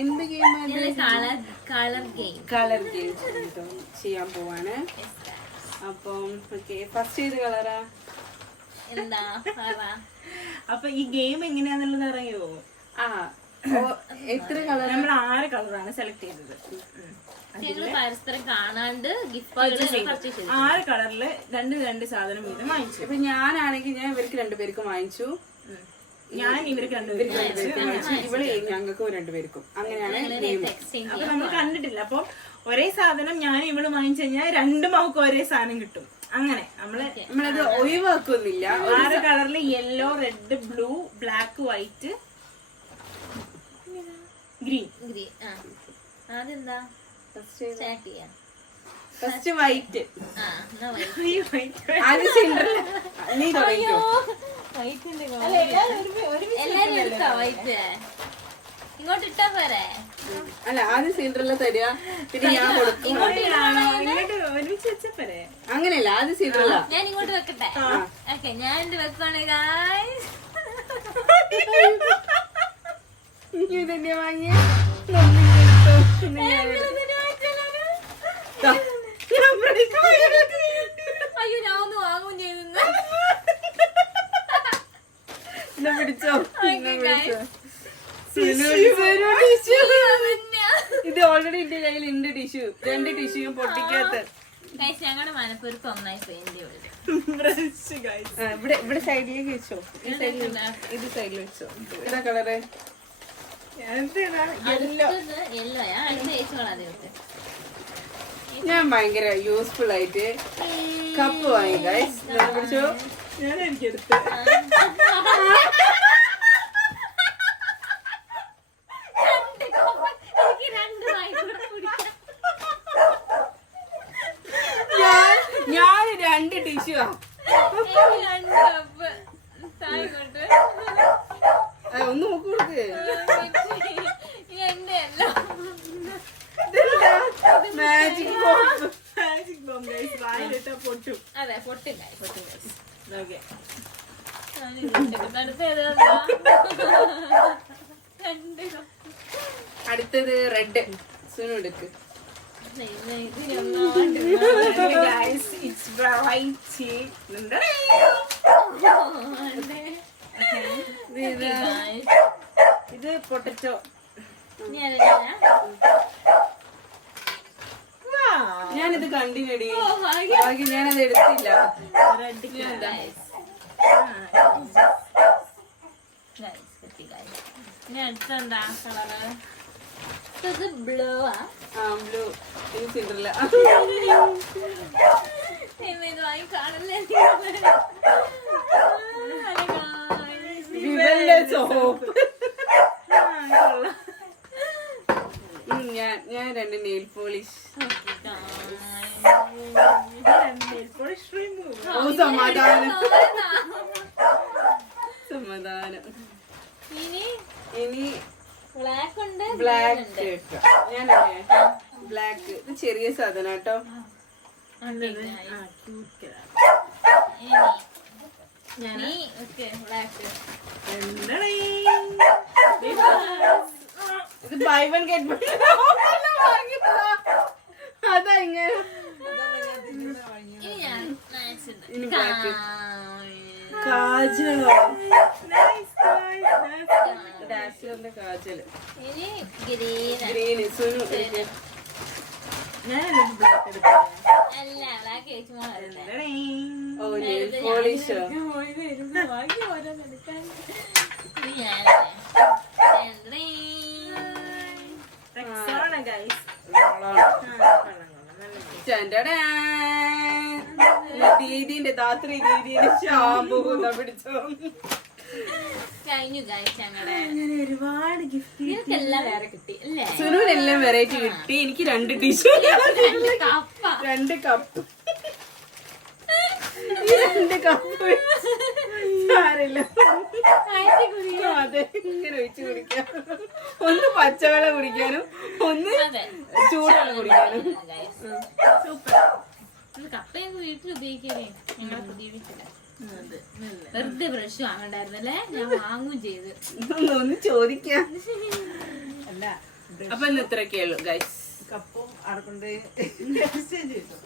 എന്ത് ഗെയിമാണ്? Colour game ചെയ്യാൻ പോവാണ്. അപ്പം ഫസ്റ്റ് ഏത് കളറാ? അപ്പൊ ഈ ഗെയിം എങ്ങനെയാന്നുള്ളത് അറിയോ? എത്ര കളർ? നമ്മൾ 6 കളറാണ് സെലക്ട് ചെയ്തത്. പരസ്പരം കാണാണ്ട് 6 കളറില് 2 സാധനം വീതം വാങ്ങിച്ചു. ഇപ്പൊ ഞാനാണെങ്കിൽ ഞാൻ ഇവർക്ക് 2 പേർക്കും വാങ്ങിച്ചു, ഞാൻ ഇവർക്ക് 2 പേർക്ക് വാങ്ങിച്ചു, ഇവള് ഞങ്ങൾക്കും 2 പേർക്കും. അങ്ങനെയാണ് ഗെയിം. അപ്പൊ നമ്മൾ കണ്ടിട്ടില്ല. അപ്പൊ ഒരേ സാധനം ഞാൻ ഇവള് വാങ്ങിച്ചു കഴിഞ്ഞാൽ 2 മാർക്ക് ഒരേ സാധനം കിട്ടും. അങ്ങനെ നമ്മളത് ഒഴിവാക്കുന്നില്ല. 6 കളറില് yellow, red, blue, black, white, green. അതെന്താ ഫസ്റ്റ് വൈറ്റ്. നീ ഇങ്ങോട്ട് ഇട്ടാ പോരെ? അല്ല, ആദ്യം സിലിണ്ടറിൽ തരിക, പിന്നെ ഞാൻ കൊടുക്കും. ഒരുമിച്ച് വെച്ചാ പോരെ? അങ്ങനെയല്ല, ആദ്യം സിലിണ്ടറില. ഞാൻ ഇങ്ങോട്ട് വെക്കട്ടെ? ഓക്കെ, ഞാൻ എന്റെ വെക്കുവാണ്. ഇതന്നെ വാങ്ങിയ അയ്യോ, ഞാൻ ഒന്ന് വാങ്ങും ചെയ്തു. പിടിച്ചോ. ഇത് ഓൾറെഡി എന്റെ കയ്യിൽ ഉണ്ട് ടിഷ്യൂ. 2 ടിഷ്യൂയും പൊട്ടിക്കാത്ത. ഞങ്ങളുടെ മനപ്പൂർക്ക് ഒന്നായി ഇവിടെ സൈഡിലേക്ക് വെച്ചോ. ഇത് സൈഡിൽ വെച്ചോ. ഏതാ കളറ്? ഞാൻ ഭയങ്കര യൂസ്ഫുൾ ആയിട്ട് കപ്പ് വാങ്ങി ഗൈസ്. പിടിച്ചോ. ഞാൻ എനിക്കെടുത്ത് ഞാൻ 2 ടിഷ്യൂ ഒന്ന് നോക്കി കൊടുക്ക്. മാജിക് ബോംബ് വായിലിട്ടാ പൊട്ടും. അതെ, പൊട്ടില്ല. ഓക്കെ, അടുത്തത് റെഡ്. സുനു എടുക്ക്. ഇത് പൊട്ടറ്റോ. ഞാനിത് കണ്ടിനടി, ഞാനത് എടുത്തില്ല. അടുത്തെന്താ കളറ്? ബ്ലൂ. ബ്ലൂ. ഇത് സിലിണ്ടറില്ല. ഇത് വാങ്ങി കാണല്ലേ? സോപ്പ്. ഞാൻ 2 നെയിൽ പോളിഷ്. സമാധാനം. ഇനി ബ്ലാക്ക് ഉണ്ട്, ബ്ലാക്ക്. ഞാനല്ലേ ബ്ലാക്ക്. ഇത് ചെറിയ സാധനം കേട്ടോ. ഇത് ബൈ വൺ ഗെറ്റ് വൺ. അതാ ഇങ്ങനെ. ഇനി ബ്ലാക്ക്. കാജലോ? ഡാസിന്റെ കാജല്. ഗ്രീന്. സുനു അല്ല, ബ്ലാക്ക്. ഓ, നെയിൽ പോളിഷോ? ദീദിന്റെ രാത്രി ദീദിന്റെ ഷാമ്പൂ പിടിച്ചോ. കഴിഞ്ഞു ഗൈസ്. അങ്ങനെ ഒരുപാട് ഗിഫ്റ്റ് നിങ്ങൾക്കെല്ലാം വേറെ കിട്ടി അല്ലേ? സുനുവിനെല്ലാം വെറൈറ്റി കിട്ടി. എനിക്ക് 2 ടിഷ്യൂ, 2 കപ്പ്. 2 കപ്പ് സാരില്ല. അതെ, ഇങ്ങനെ ഒഴിച്ച് കുടിക്കാം. ഒന്ന് പച്ചവെള്ളം കുടിക്കാനും ഒന്ന് ചൂടുവെള്ളം കുടിക്കാനും. കപ്പ ഞങ്ങൾ വീട്ടിൽ ഉപയോഗിക്കണേ. ഞങ്ങളെ പുതിയ വീട്ടില് വെറുതെ ബ്രഷ് വാങ്ങണ്ടായിരുന്നല്ലേ? ഞാൻ വാങ്ങും ചെയ്ത്. ഒന്ന് ചോദിക്കാം. അല്ല അപ്പൊ ഇന്ന് ഇത്രയൊക്കെ ഉള്ളൂ ഗൈസ്. കപ്പും അവിടെ കൊണ്ട് എക്സ്ചേഞ്ച് ചെയ്തു.